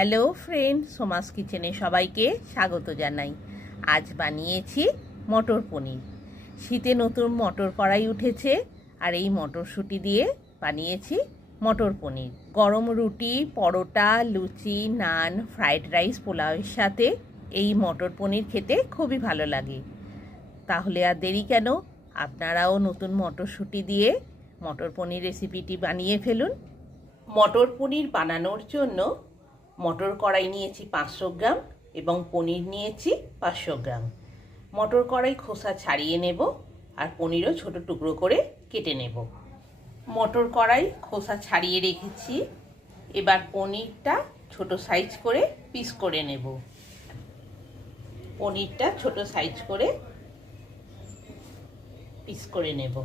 Hello friend, Soma's কিচেনে সবাইকে স্বাগত জানাই। আজ বানিয়েছি মটর পনির। শীতে নতুন মটর কড়াই উঠেছে, আর এই মটরশুঁটি দিয়ে বানিয়েছি মটর পনির। গরম রুটি, পরোটা, লুচি, নান, ফ্রাইড রাইস, পোলাওয়ের সাথে এই মটর পনির খেতে খুবই ভালো লাগে। তাহলে আর দেরি কেন, আপনারাও নতুন মটরশুঁটি দিয়ে মটর পনির রেসিপিটি বানিয়ে ফেলুন। মটর পনির বানানোর জন্য মটর কড়াই নিয়েছি 500 গ্রাম এবং পনির নিয়েছি 500 গ্রাম। মটর কড়াই খোসা ছাড়িয়ে নেব আর পনিরও ছোট টুকরো করে কেটে নেব। মটর কড়াই খোসা ছাড়িয়ে রেখেছি। এবার পনিরটা ছোট সাইজ করে পিস করে নেব। পনিরটা ছোট সাইজ করে পিস করে নেব।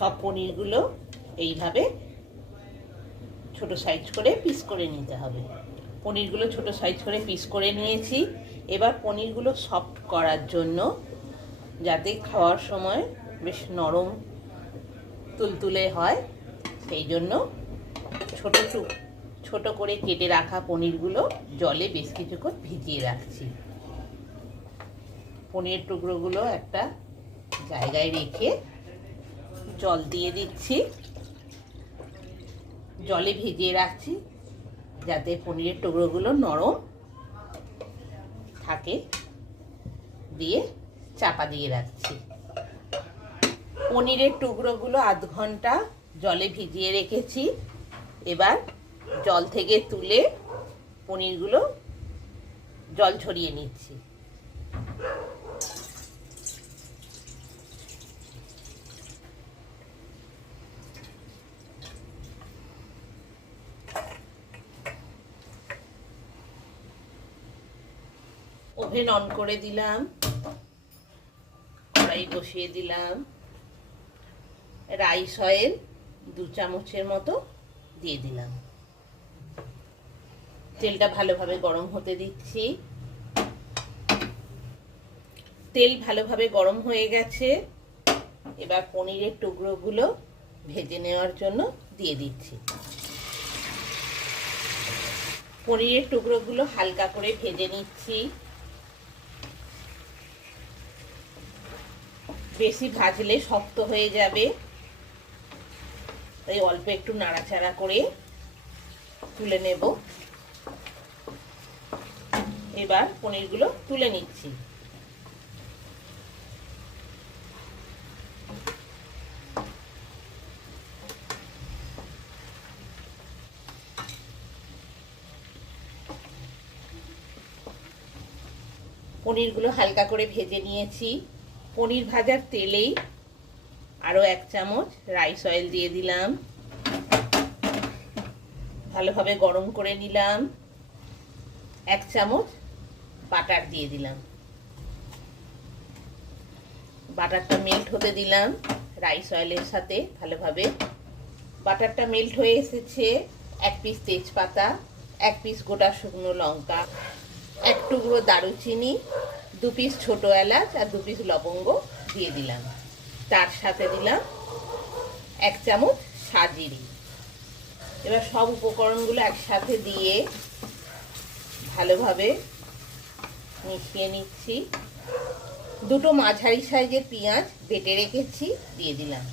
সব পনিরগুলো এইভাবে ছোট সাইজ করে পিস করে নিতে হবে। পনিরগুলো ছোট সাইজ করে পিস করে নিয়েছি। এবার পনিরগুলো সফট করার জন্য, যাতে খাওয়ার সময় বেশ নরম তুলতুলে হয়, সেই জন্য ছোট করে কেটে রাখা পনিরগুলো জলে বেশ কিছুক্ষণ ভিজিয়ে রাখছি। পনির টুকরোগুলো একটা জায়গায় রেখে জল দিয়ে দিচ্ছি। জলে ভিজিয়ে রাখছি যাতে পনিরের টুকরোগুলো নরম থাকে। দিয়ে চাপা দিয়ে রাখছি। পনিরের টুকরোগুলো আধ ঘন্টা জলে ভিজিয়ে রেখেছি। এবার জল থেকে তুলে পনিরগুলো জল ঝরিয়ে নিচ্ছি। ওভেন অন করে দিলাম, কড়াই বসিয়ে দিলাম। রাইস অয়েল 2 চামচের মতো দিয়ে দিলাম। তেলটা ভালোভাবে গরম হতে দিচ্ছি। তেল ভালোভাবে গরম হয়ে গেছে। এবার পনিরের টুকরোগুলো ভেজে নেওয়ার জন্য দিয়ে দিচ্ছি। পনিরের টুকরোগুলো হালকা করে ভেজে নিচ্ছি। বেশি ভাজলে শক্ত হয়ে যাবে, তাই অল্প একটু নাড়াচাড়া করে তুলে নেব। এবার পনিরগুলো তুলে নিচ্ছি। পনিরগুলো হালকা করে ভেজে নিয়েছি। পনির ভাজার তেলেই আরও 1 চামচ রাইস অয়েল দিয়ে দিলাম। ভালোভাবে গরম করে নিলাম। 1 চামচ বাটার দিয়ে দিলাম। বাটারটা মেল্ট হতে দিলাম রাইস অয়েলের সাথে ভালোভাবে। বাটারটা মেল্ট হয়ে এসেছে। 1 পিস তেজপাতা, 1 পিস গোটা শুকনো লঙ্কা, 1 টুকরো দারুচিনি, 2 পিস ছোট এলাচ আর 2 পিস লবঙ্গ দিয়ে দিলাম। তার সাথে দিলাম 1 চামচ সাজিরি। এবার সব উপকরণগুলো একসাথে দিয়ে ভালোভাবে মিশিয়ে নিচ্ছি। 2টো মাঝারি সাইজের পেঁয়াজ বেটে রেখেছি, দিয়ে দিলাম।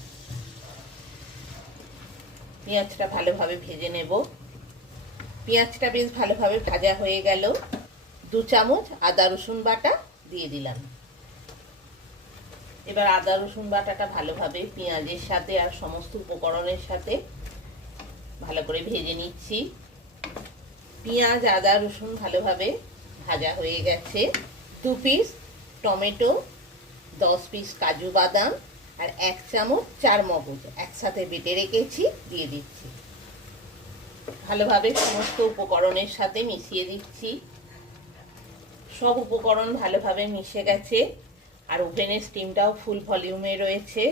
পেঁয়াজটা ভালোভাবে ভেজে নেব। পেঁয়াজটা বেশ ভালোভাবে ভাজা হয়ে গেল। 2 চামচ আদা রসুন বাটা দিয়ে দিলাম। এবার আদা রসুন বাটাটা ভালোভাবে পেঁয়াজের সাথে আর সমস্ত উপকরণের সাথে ভালো করে ভেজে নিচ্ছি। পেঁয়াজ আদা রসুন ভালোভাবে ভাজা হয়ে গেছে। 2 পিস টমেটো, 10 পিস কাজু বাদাম আর 1 চামচ চারমগজ একসাথে বেটে রেখেছি, দিয়ে দিচ্ছি। ভালোভাবে সমস্ত উপকরণের সাথে মিশিয়ে দিচ্ছি। সব উপকরণ ভালোভাবে মিশে গেছে আর ওভেনের স্টিমটাও ফুল ভলিউমে রয়েছে।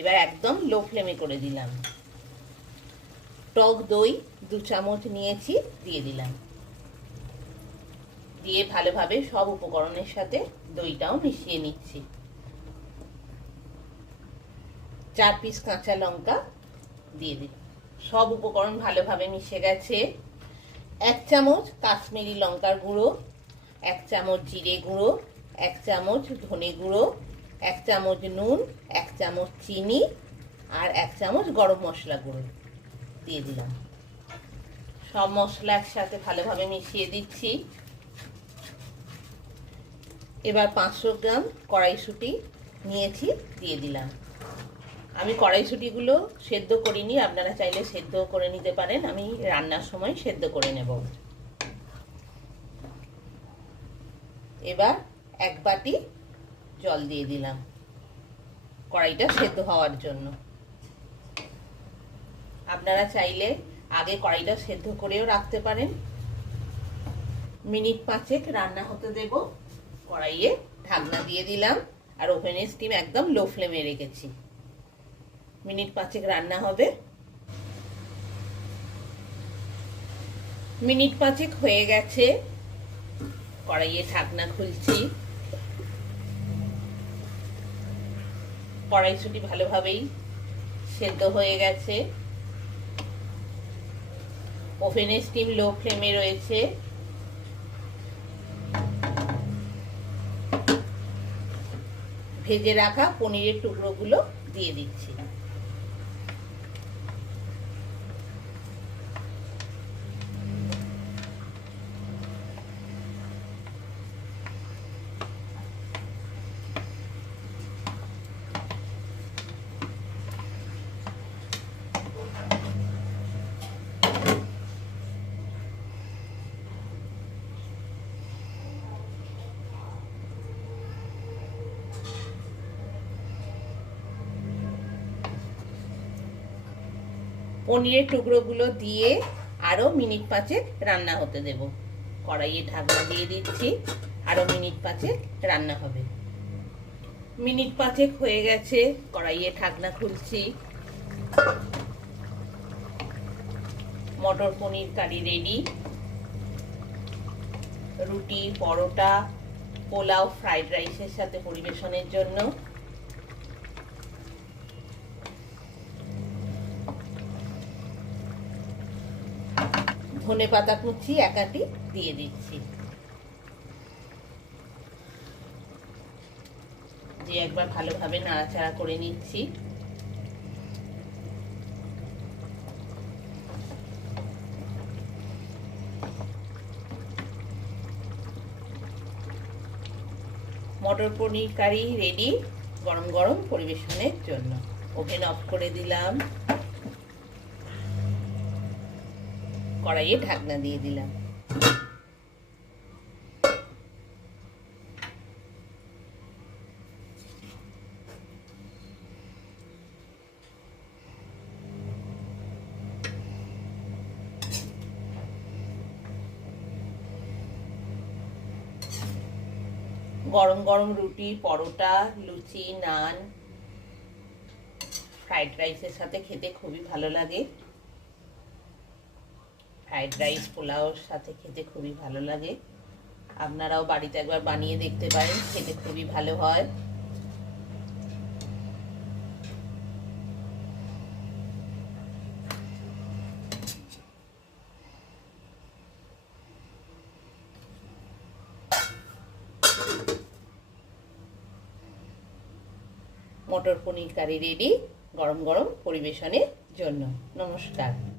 এবার একদম লো ফ্লেমে করে দিলাম। টক দই 2 চামচ নিয়েছি, দিয়ে দিলাম। দিয়ে ভালোভাবে সব উপকরণের সাথে দইটাও মিশিয়ে নিচ্ছি। 4 পিস কাঁচা লঙ্কা দিয়ে দিলাম। সব উপকরণ ভালোভাবে মিশে গেছে। 1 চামচ কাশ্মীরি লঙ্কার গুঁড়ো, 1 চামচ জিরে গুঁড়ো, 1 চামচ ধনে গুঁড়ো, 1 চামচ নুন, 1 চামচ চিনি আর 1 চামচ গরম মশলা গুঁড়ো দিয়ে দিলাম। সব মশলা একসাথে ভালোভাবে মিশিয়ে দিচ্ছি। এবার 500 গ্রাম কড়াইশুঁটি নিয়েছি, দিয়ে দিলাম। আমি কড়াইশুঁটিগুলো সেদ্ধ করিনি, আপনারা চাইলে সেদ্ধ করে নিতে পারেন। আমি রান্নার সময় সেদ্ধ করে নেব। এবার 1 বাটি জল দিয়ে দিলাম কড়াইটা সেদ্ধ হওয়ার জন্য। আপনারা চাইলে আগে কড়াইটা সেদ্ধ করেও রাখতে পারেন। মিনিট 5 রান্না হতে দেব। কড়াইয়ে ঢাকনা দিয়ে দিলাম আর ওভেনের স্টিম একদম লো ফ্লেমে রেখেছি। মিনিট 5 রান্না হবে। মিনিট 5 হয়ে গেছে। কড়াইয়ে ঢাকনা খুলছি। কড়াইশুঁটি ভালোভাবেই সেদ্ধ হয়ে গেছে। ওভেনের স্টিম লো ফ্লেমে রয়েছে। ভেজে রাখা পনিরের টুকরোগুলো দিয়ে দিচ্ছি। পনিরের টুকরোগুলো দিয়ে আরো মিনিট 5 রান্না হতে দেব। কড়াইয়ে ঢাকনা দিয়ে দিচ্ছি, আরো মিনিট 5 রান্না হবে। মিনিট 5 হয়ে গেছে। কড়াইয়ে ঢাকনা খুলছি। মটর পনির কারি রেডি। রুটি, পরোটা, পোলাও, ফ্রাইড রাইসের সাথে পরিবেশনের জন্য। ধনেপাতা কুচি 1 আটি দিয়ে দিচ্ছি। দিয়ে একবার ভালোভাবে নাড়াচাড়া করে নিচ্ছি। মটর পনির কারি রেডি গরম গরম পরিবেশনের জন্য। ওভেন অফ করে দিলাম। কড়াইয়ে ঢাকনা দিয়ে দিলাম। গরম গরম রুটি, পরোটা, লুচি, নান, ফ্রাইড রাইসের সাথে খেতে খুবই ভালো লাগে। ফ্রাইড রাইস, পোলাওর সাথে খেতে খুবই ভালো লাগে। আপনারাও বাড়িতে একবার বানিয়ে দেখতে পারেন, খেতে খুবই ভালো হয়। মটর পনির কারি রেডি গরম গরম পরিবেশনের জন্য। নমস্কার।